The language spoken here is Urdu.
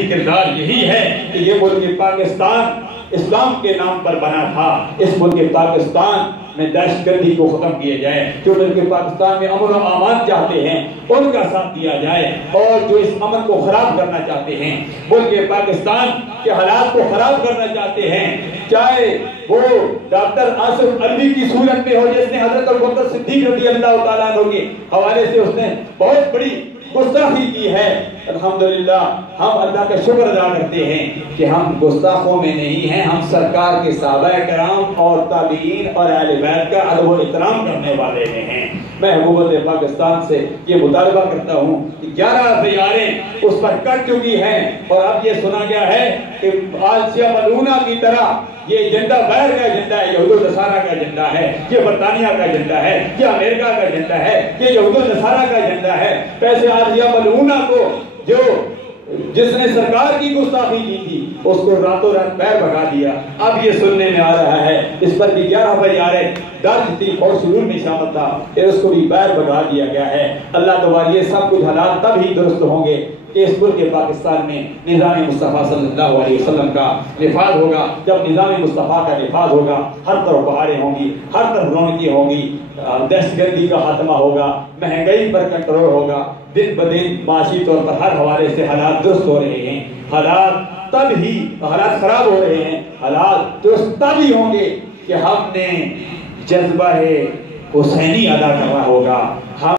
کردار یہی ہے کہ یہ ملک پاکستان اسلام کے نام پر بنا تھا۔ اس ملک پاکستان میں دہشت گردی کو ختم کیا جائے، جو ملک پاکستان میں امن و امان چاہتے ہیں ان کا ساتھ دیا جائے، اور جو اس امن کو خراب کرنا چاہتے ہیں، ملک پاکستان کے حالات کو خراب کرنا چاہتے ہیں، چاہے وہ ڈاکٹر آصف علوی کی صورت میں ہو جس نے حضرت ابوبکر صدیق رضی اللہ تعالیٰ عنہ کے حوالے سے اس نے بہت بڑی گستاخی کی ہے۔ الحمدللہ ہم اللہ کا شکر ادا کرتے ہیں کہ ہم گستاخوں میں نہیں ہیں، ہم سرکار کے صحابہ کرام اور تابعین اور اہل بیت کا ادب و احترام کرنے والے میں ہیں۔ میں حکومت پاکستان سے یہ مطالبہ کرتا ہوں کہ 11 طیاریں اس پر کٹ چکی ہیں، اور اب یہ سنا گیا ہے کہ آسیہ ملونہ کی طرح یہ ایجنڈا غیر کا ایجنڈا ہے، یہود و نصارہ کا ایجنڈا ہے، یہ برطانیہ کا ایجنڈا ہے، یہ امریکہ کا ایجنڈا ہے، یہ یہود و نصارہ کا ایجنڈا ہے۔ پیسے آسیہ ملونہ کو جس نے سرکار کی گستاخی کی تھی اس کو راتوں رات پیر بھگا دیا۔ اب یہ سننے میں آ رہا ہے اس پر بھی 11 طیاریں درج تھی، فوج سرور میں شامل تھا، پھر اس کو بھی پیر بھگا دیا گیا ہے۔ اللہ تعالیٰ یہ سب کچھ حالات تب ہی درست ہوں گے کہ اس ملک پاکستان میں نظام مصطفیٰ صلی اللہ علیہ وسلم کا نفاذ ہوگا۔ جب نظام مصطفیٰ کا نفاذ ہوگا، ہر طرف بہاریں ہوں گی، ہر طرف رونقیں ہوں گی، دہشت گردی کا خاتمہ ہوگا، مہنگائی پر کنٹرول ہوگا، دن بدن معاشی طور پر ہر حوالے سے حالات درست ہو رہے ہیں۔ حالات خراب ہو رہے ہیں، حالات درست تب ہی ہوں گے کہ ہم نے جذبہ حسینی ادا کرنا ہوگا۔